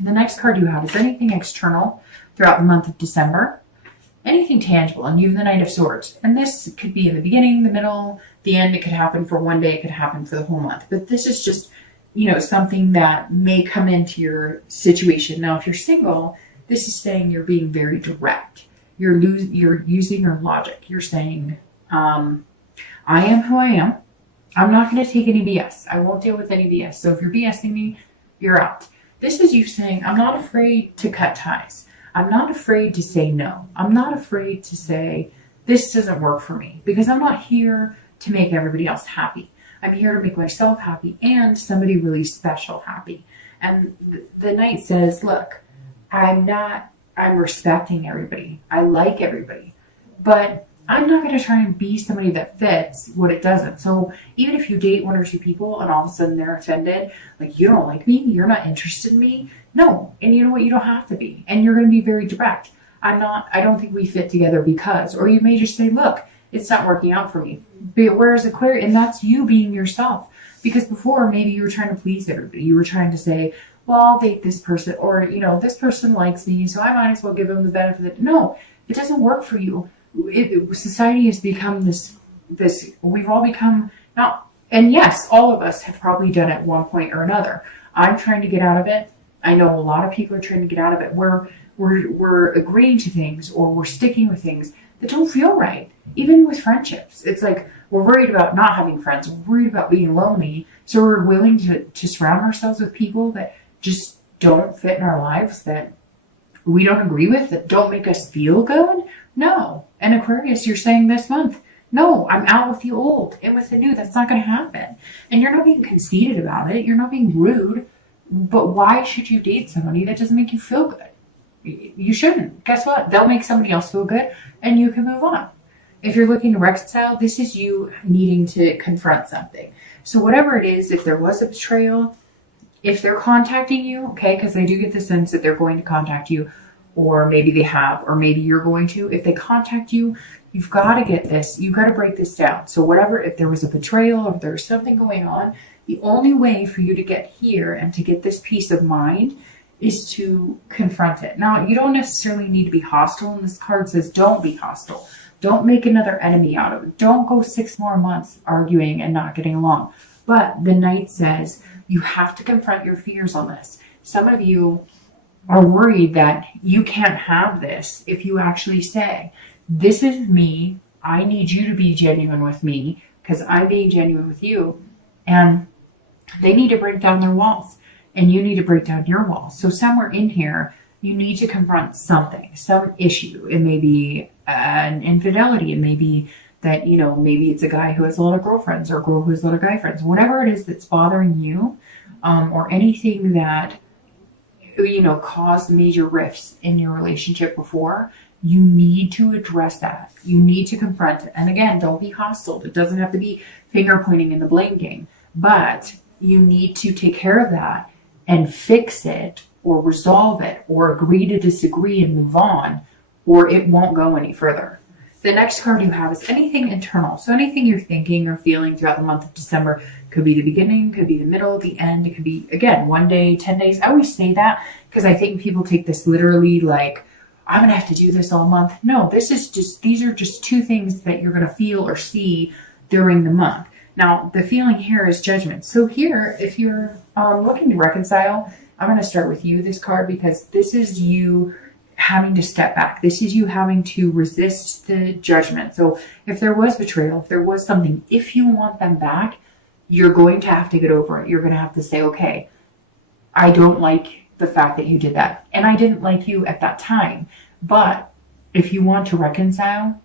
The next card you have is anything external throughout the month of December, anything tangible, and you have the Knight of Swords. And this could be in the beginning, the middle, the end. It could happen for one day. It could happen for the whole month. But this is just, something that may come into your situation. Now, if you're single, this is saying you're being very direct. You're using your logic. You're saying, I am who I am. I'm not going to take any BS. I won't deal with any BS. So if you're BSing me, you're out. This is you saying, I'm not afraid to cut ties. I'm not afraid to say no. I'm not afraid to say, this doesn't work for me, because I'm not here to make everybody else happy. I'm here to make myself happy and somebody really special happy. And the Knight says, look, I'm respecting everybody. I like everybody, but I'm not going to try and be somebody that fits what it doesn't. So even if you date one or two people and all of a sudden they're offended, like, you don't like me, you're not interested in me. No. And you know what? You don't have to be. And you're going to be very direct. I don't think we fit together because, or you may just say, look, it's not working out for me. But whereas Aquarius, and that's you being yourself. Because before, maybe you were trying to please everybody. You were trying to say, well, I'll date this person, or, this person likes me, so I might as well give them the benefit. No, it doesn't work for you. Society has become this, we've all become, not, and yes, all of us have probably done it at one point or another. I'm trying to get out of it. I know a lot of people are trying to get out of it. We're agreeing to things, or we're sticking with things that don't feel right. Even with friendships, it's like we're worried about not having friends. We're worried about being lonely. So we're willing to surround ourselves with people that just don't fit in our lives, that we don't agree with, that don't make us feel good. No. And Aquarius, you're saying this month, no, I'm out with the old and with the new. That's not going to happen. And you're not being conceited about it. You're not being rude. But why should you date somebody that doesn't make you feel good? You shouldn't. Guess what? They'll make somebody else feel good and you can move on. If you're looking to reconcile, this is you needing to confront something. So whatever it is, if there was a betrayal, if they're contacting you, okay, because I do get the sense that they're going to contact you, or maybe they have, or maybe you're going to. If they contact you, you've got to get this. You've got to break this down. So whatever, if there was a betrayal, if there's something going on, the only way for you to get here and to get this peace of mind is to confront it. Now, you don't necessarily need to be hostile, and this card says don't be hostile. Don't make another enemy out of it. Don't go 6 more months arguing and not getting along. But the Knight says you have to confront your fears on this. Some of you are worried that you can't have this if you actually say, this is me. I need you to be genuine with me because I'm being genuine with you. And they need to break down their walls. And you need to break down your walls. So somewhere in here, you need to confront something, some issue. It may be an infidelity. It may be that, maybe it's a guy who has a lot of girlfriends or a girl who has a lot of guy friends. Whatever it is that's bothering you, or anything that, caused major rifts in your relationship before, you need to address that. You need to confront it. And again, don't be hostile. It doesn't have to be finger pointing in the blame game. But you need to take care of that and fix it, or resolve it, or agree to disagree and move on, or it won't go any further. The next card you have is anything internal. So anything you're thinking or feeling throughout the month of December. Could be the beginning, could be the middle, the end. It could be, again, 1 day, 10 days. I always say that because I think people take this literally like, I'm going to have to do this all month. No, these are just 2 things that you're going to feel or see during the month. Now, the feeling here is judgment. So here, if you're looking to reconcile, I'm going to start with you, this card, because this is you having to step back. This is you having to resist the judgment. So if there was betrayal, if there was something, if you want them back, you're going to have to get over it. You're going to have to say, okay, I don't like the fact that you did that. And I didn't like you at that time. But if you want to reconcile,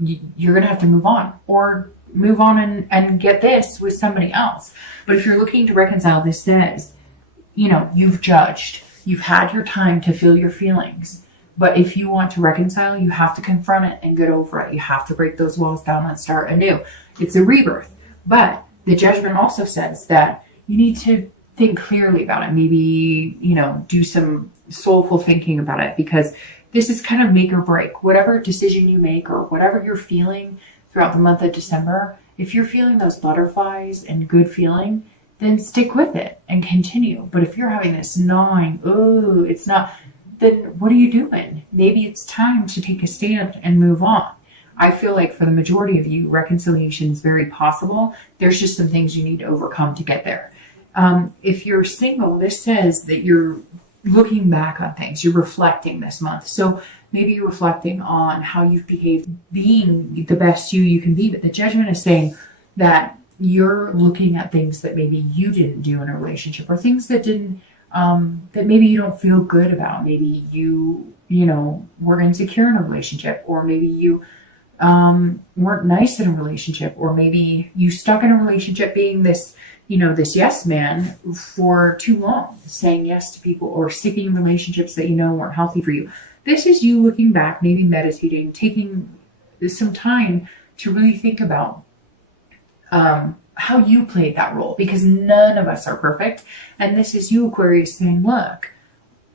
you're going to have to move on, or move on and get this with somebody else. But if you're looking to reconcile, this says, you've judged. You've had your time to feel your feelings. But if you want to reconcile, you have to confront it and get over it. You have to break those walls down and start anew. It's a rebirth. But the judgment also says that you need to think clearly about it. Maybe, do some soulful thinking about it, because this is kind of make or break. Whatever decision you make or whatever you're feeling throughout the month of December, if you're feeling those butterflies and good feeling, then stick with it and continue. But if you're having this gnawing, oh, it's not, then what are you doing? Maybe it's time to take a stand and move on. I feel like for the majority of you, reconciliation is very possible. There's just some things you need to overcome to get there. If you're single, this says that you're looking back on things. You're reflecting this month. So maybe you're reflecting on how you've behaved, being the best you can be. But the Judgment is saying that you're looking at things that maybe you didn't do in a relationship, or things that didn't, that maybe you don't feel good about. Maybe you were insecure in a relationship, or maybe you weren't nice in a relationship, or maybe you stuck in a relationship being this, this yes man for too long, saying yes to people, or sticking in relationships that weren't healthy for you. This is you looking back, maybe meditating, taking some time to really think about how you played that role, because none of us are perfect. And this is you, Aquarius, saying, look,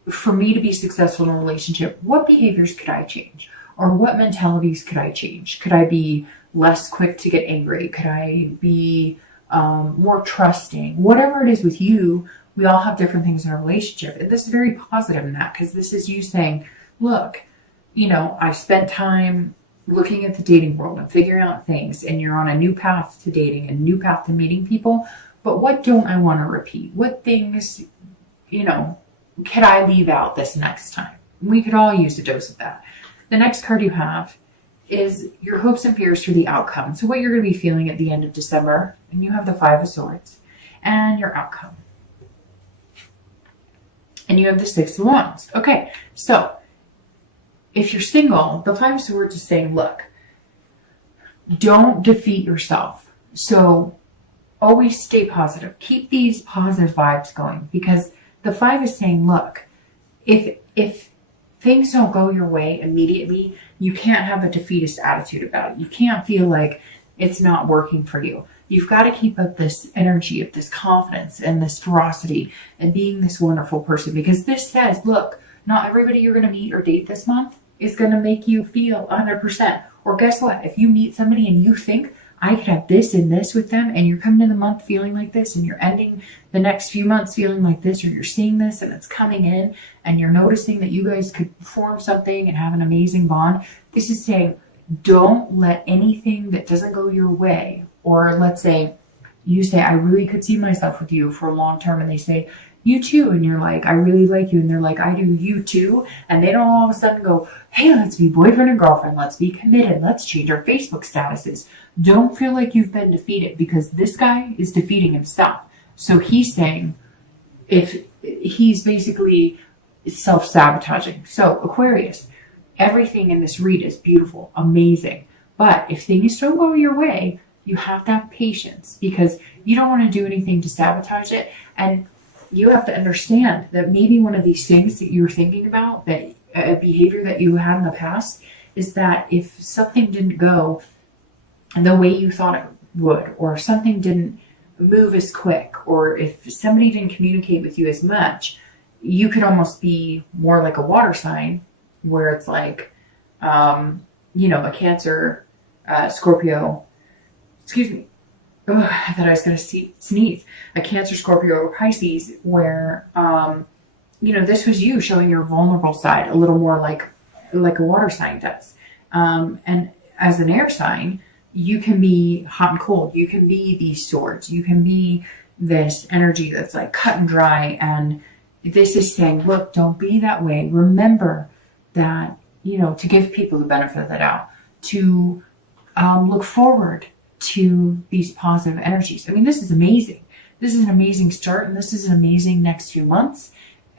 for me to be successful in a relationship, what behaviors could I change? Or what mentalities could I change? Could I be less quick to get angry? Could I be more trusting? Whatever it is with you, we all have different things in our relationship. And this is very positive in that, because this is you saying, look, I spent time looking at the dating world and figuring out things, and you're on a new path to dating, a new path to meeting people. But what don't I want to repeat? What things, could I leave out this next time? We could all use a dose of that. The next card you have is your hopes and fears for the outcome. So what you're going to be feeling at the end of December, and you have the Five of Swords, and your outcome. And you have the Six of Wands. Okay, so if you're single, the Five of Swords is saying, look, don't defeat yourself. So always stay positive. Keep these positive vibes going, because the Five is saying, look, if things don't go your way immediately, you can't have a defeatist attitude about it. You can't feel like it's not working for you. You've got to keep up this energy of this confidence and this ferocity and being this wonderful person, because this says, look, not everybody you're going to meet or date this month is going to make you feel 100%. Or guess what? If you meet somebody and you think, I could have this and this with them, and you're coming in the month feeling like this, and you're ending the next few months feeling like this, or you're seeing this and it's coming in, and you're noticing that you guys could form something and have an amazing bond. This is saying, don't let anything that doesn't go your way, or let's say you say, I really could see myself with you for a long term, and they say, you too, and you're like, I really like you, and they're like, I do, you too, and they don't all of a sudden go, hey, let's be boyfriend and girlfriend, let's be committed, let's change our Facebook statuses. Don't feel like you've been defeated, because this guy is defeating himself. So he's saying, if he's basically self-sabotaging. So Aquarius, everything in this read is beautiful, amazing, but if things don't go your way, you have to have patience, because you don't want to do anything to sabotage it. And you have to understand that maybe one of these things that you're thinking about, that a behavior that you had in the past, is that if something didn't go the way you thought it would, or something didn't move as quick, or if somebody didn't communicate with you as much, you could almost be more like a water sign, where it's like, a Cancer, Scorpio, excuse me. Oh, I thought I was going to sneeze. A Cancer, Scorpio, or Pisces, where, this was you showing your vulnerable side a little more like a water sign does. And as an air sign, you can be hot and cold. You can be these swords. You can be this energy that's like cut and dry. And this is saying, look, don't be that way. Remember that, to give people the benefit of the doubt, to look forward to these positive energies. I mean, this is amazing. This is an amazing start, and this is an amazing next few months,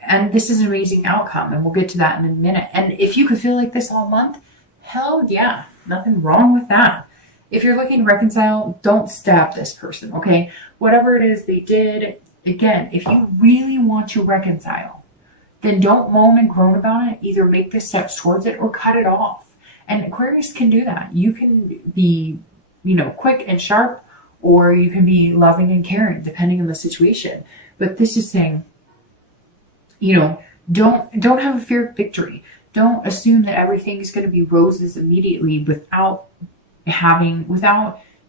and this is an amazing outcome, and we'll get to that in a minute. And if you could feel like this all month, hell yeah, nothing wrong with that. If you're looking to reconcile, don't stab this person, okay? Whatever it is they did, again, if you really want to reconcile, then don't moan and groan about it. Either make the steps towards it or cut it off. And Aquarius can do that. You can be quick and sharp, or you can be loving and caring, depending on the situation. But this is saying, don't have a fear of victory. Don't assume that everything is going to be roses immediately without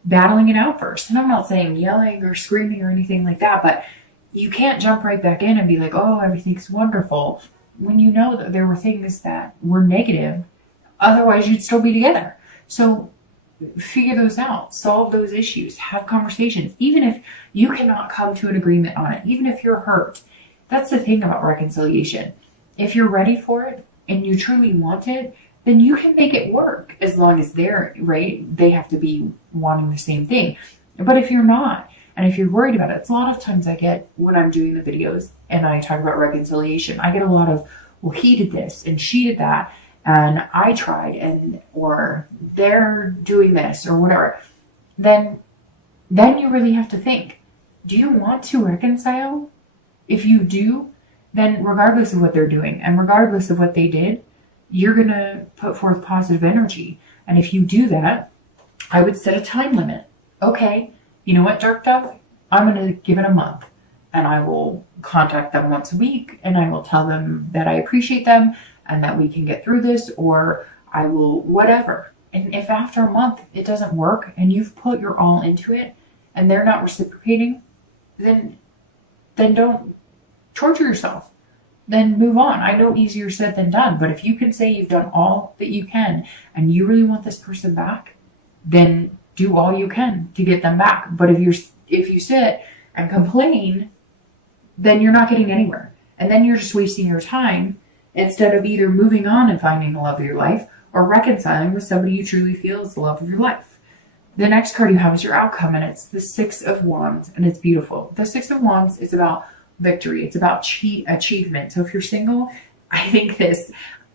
battling it out first. And I'm not saying yelling or screaming or anything like that, but you can't jump right back in and be like, oh, everything's wonderful, when you know that there were things that were negative. Otherwise, you'd still be together. So figure those out, solve those issues, have conversations, even if you cannot come to an agreement on it, even if you're hurt. That's the thing about reconciliation. If you're ready for it and you truly want it, then you can make it work, as long as they're right. They have to be wanting the same thing. But if you're not, and if you're worried about it, it's a lot of times I get, when I'm doing the videos and I talk about reconciliation, I get a lot of, well, he did this and she did that, and I tried, and or they're doing this or whatever. Then you really have to think, do you want to reconcile? If you do, then regardless of what they're doing and regardless of what they did, you're going to put forth positive energy. And if you do that, I would set a time limit. Okay, you know what, Dark Dove? I'm going to give it a month, and I will contact them once a week, and I will tell them that I appreciate them and that we can get through this, or I will whatever. And if after a month it doesn't work and you've put your all into it and they're not reciprocating, then don't torture yourself. Then move on. I know easier said than done, but if you can say you've done all that you can and you really want this person back, then do all you can to get them back. But if you sit and complain, then you're not getting anywhere. And then you're just wasting your time instead of either moving on and finding the love of your life or reconciling with somebody you truly feel is the love of your life. The next card you have is your outcome, and it's the Six of Wands, and it's beautiful. The Six of Wands is about victory. It's about achievement. So if you're single, I think this,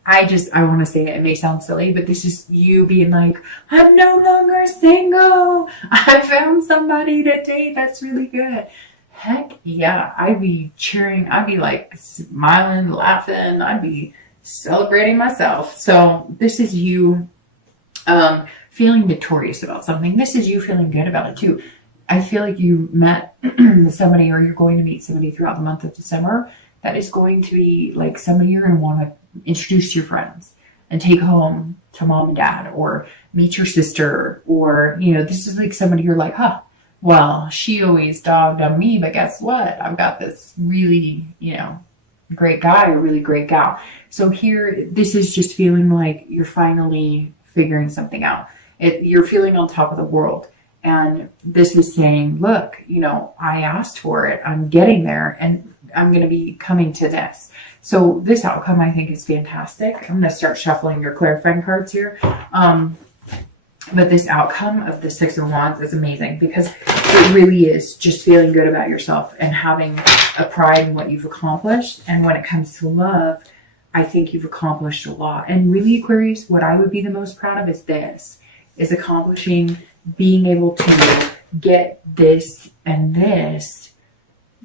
I want to say it may sound silly, but this is you being like, I'm no longer single. I found somebody to date that's really good. Heck yeah. I'd be cheering. I'd be like smiling, laughing. I'd be celebrating myself. So this is you feeling victorious about something. This is you feeling good about it too. I feel like you met somebody, or you're going to meet somebody throughout the month of December that is going to be like somebody you're going to want to introduce to your friends and take home to mom and dad, or meet your sister, or, this is like somebody you're like, well, she always dogged on me, but guess what? I've got this really, great guy, or really great gal. So here, this is just feeling like you're finally figuring something out. You're feeling on top of the world. And this is saying, look, I asked for it. I'm getting there, and I'm going to be coming to this. So this outcome, I think, is fantastic. I'm going to start shuffling your clarifying cards here. But this outcome of the Six of Wands is amazing, because it really is just feeling good about yourself and having a pride in what you've accomplished. And when it comes to love, I think you've accomplished a lot. And really, Aquarius, what I would be the most proud of is accomplishing, being able to get this and this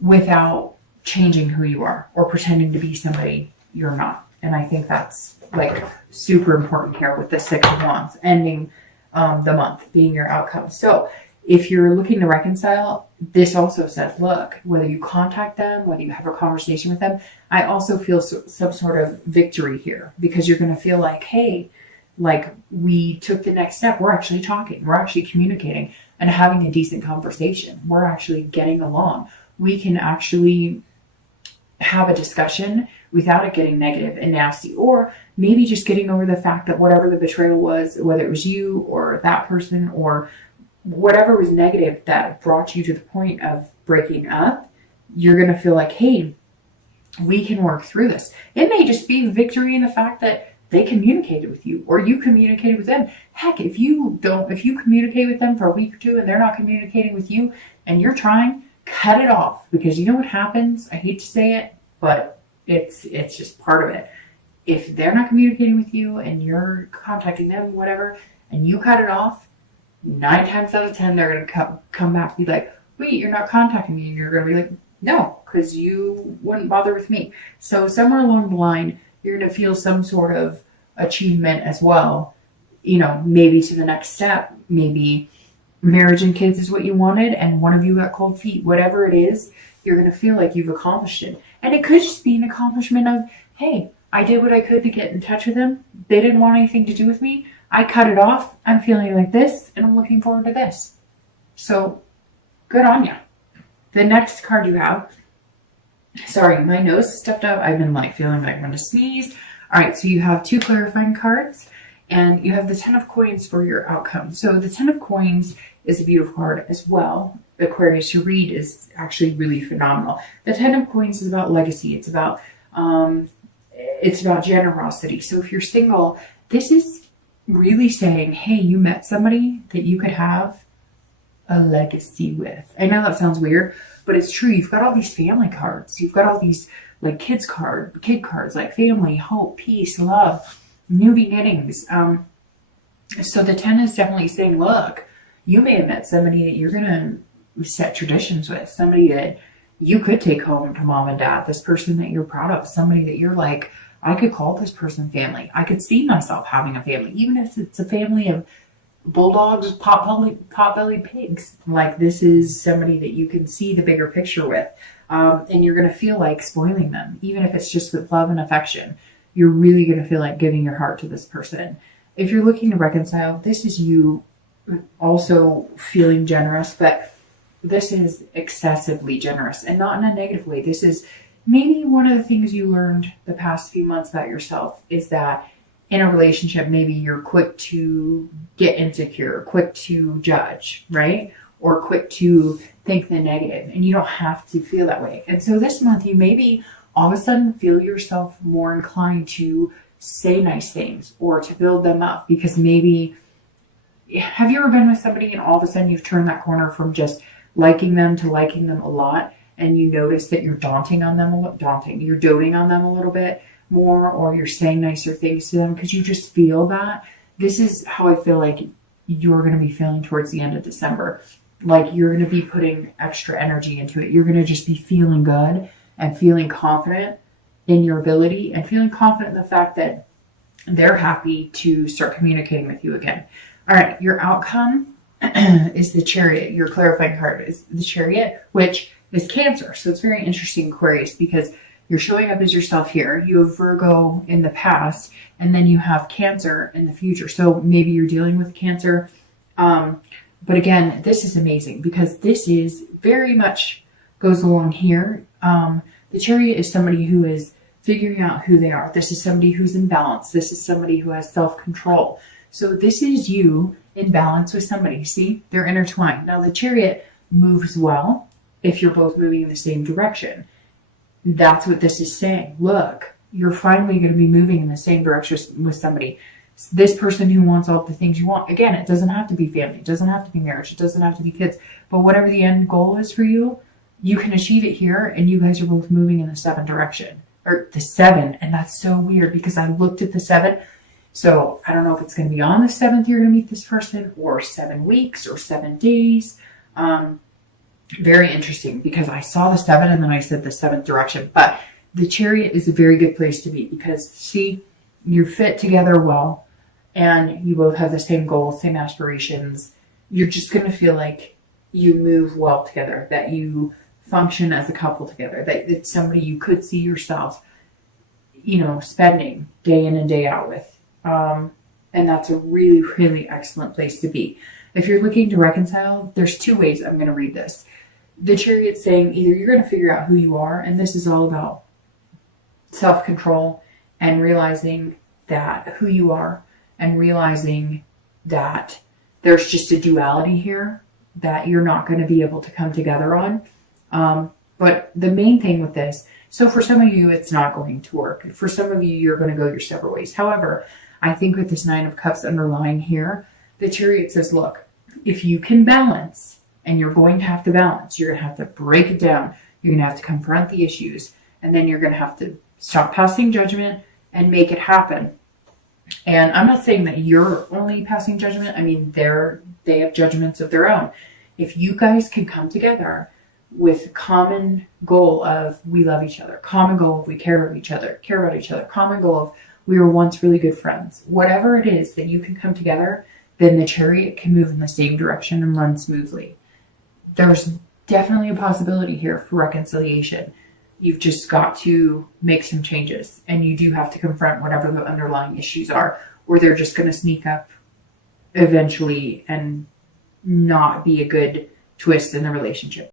without changing who you are or pretending to be somebody you're not. And I think that's like super important here with the Six of Wands ending the month being your outcome. So if you're looking to reconcile, this also says, look, whether you contact them, whether you have a conversation with them, I also feel some sort of victory here, because you're going to feel like, hey, like we took the next step. We're actually talking. We're actually communicating and having a decent conversation. We're actually getting along. We can actually have a discussion without it getting negative and nasty, or maybe just getting over the fact that whatever the betrayal was, whether it was you or that person or whatever was negative that brought you to the point of breaking up, you're going to feel like, hey, we can work through this. It may just be victory in the fact that they communicated with you, or you communicated with them. Heck, if you communicate with them for a week or two and they're not communicating with you and you're trying, cut it off, because you know what happens? I hate to say it, but it's just part of it. If they're not communicating with you and you're contacting them, whatever, and you cut it off, 9 times out of 10, they're going to come back and be like, wait, you're not contacting me. And you're going to be like, no, because you wouldn't bother with me. So somewhere along the line, you're going to feel some sort of achievement as well. Maybe to the next step, maybe marriage and kids is what you wanted and one of you got cold feet. Whatever it is, you're going to feel like you've accomplished it. And it could just be an accomplishment of, hey, I did what I could to get in touch with them. They didn't want anything to do with me. I cut it off. I'm feeling like this, and I'm looking forward to this. So good on you. The next card you have, sorry, my nose is stuffed up. I've been like feeling like I'm going to sneeze. All right, so you have 2 clarifying cards and you have the 10 of coins for your outcome. So the 10 of coins is a beautiful card as well. Aquarius, your read is actually really phenomenal. The 10 of coins is about legacy. It's about generosity. So if you're single, this is really saying, hey, you met somebody that you could have a legacy with. I know that sounds weird, but it's true. You've got all these family cards. You've got all these like kid cards, like family, hope, peace, love, new beginnings. So the 10 is definitely saying, look, you may have met somebody that you're going to set traditions with, somebody that you could take home to mom and dad, this person that you're proud of, somebody that you're like, I could call this person family. I could see myself having a family, even if it's a family of bulldogs, pot-bellied pigs. Like, this is somebody that you can see the bigger picture with. And you're going to feel like spoiling them, even if it's just with love and affection. You're really going to feel like giving your heart to this person. If you're looking to reconcile, this is you also feeling generous, but this is excessively generous and not in a negative way. This is maybe one of the things you learned the past few months about yourself is that in a relationship, maybe you're quick to get insecure, quick to judge, right? Or quick to think the negative, and you don't have to feel that way. And so this month, you maybe all of a sudden feel yourself more inclined to say nice things or to build them up, because maybe, have you ever been with somebody and all of a sudden you've turned that corner from just liking them to liking them a lot, and you notice that you're doting on them a little bit more, or you're saying nicer things to them because you just feel that. This is how I feel like you're going to be feeling towards the end of December. Like, you're going to be putting extra energy into it. You're going to just be feeling good and feeling confident in your ability and feeling confident in the fact that they're happy to start communicating with you again. All right, your outcome is the Chariot. Your clarifying card is the Chariot, which is Cancer. So it's very interesting, Aquarius, because you're showing up as yourself here. You have Virgo in the past, and then you have Cancer in the future. So maybe you're dealing with Cancer. But again, this is amazing because this is very much goes along here. The Chariot is somebody who is figuring out who they are. This is somebody who's in balance. This is somebody who has self-control. So this is you in balance with somebody. See, they're intertwined. Now the Chariot moves well if you're both moving in the same direction. That's what this is saying. Look, you're finally going to be moving in the same direction with somebody. This person who wants all the things you want. Again, it doesn't have to be family. It doesn't have to be marriage. It doesn't have to be kids. But whatever the end goal is for you, you can achieve it here, and you guys are both moving in the 7 direction. Or the 7. And that's so weird because I looked at the 7. So I don't know if it's going to be on the 7th you're going to meet this person, or 7 weeks, or 7 days. Very interesting because I saw the 7 and then I said the 7th direction. But the Chariot is a very good place to be because, see, you fit together well and you both have the same goals, same aspirations. You're just going to feel like you move well together, that you function as a couple together, that it's somebody you could see yourself, spending day in and day out with. And that's a really, really excellent place to be. If you're looking to reconcile, there's 2 ways I'm going to read this. The Chariot's saying either you're going to figure out who you are, and this is all about self-control and realizing that who you are and realizing that there's just a duality here that you're not going to be able to come together on. But the main thing with this, so for some of you, it's not going to work. For some of you, you're going to go your separate ways. However, I think with this 9 of Cups underlying here, the Chariot says, look, if you can balance, and you're going to have to balance, you're going to have to break it down. You're going to have to confront the issues, and then you're going to have to stop passing judgment and make it happen. And I'm not saying that you're only passing judgment. I mean, they have judgments of their own. If you guys can come together with common goal of we love each other, common goal of we care about each other, common goal of we were once really good friends, whatever it is that you can come together, then the Chariot can move in the same direction and run smoothly. There's definitely a possibility here for reconciliation. You've just got to make some changes, and you do have to confront whatever the underlying issues are, or they're just going to sneak up eventually and not be a good twists in the relationship.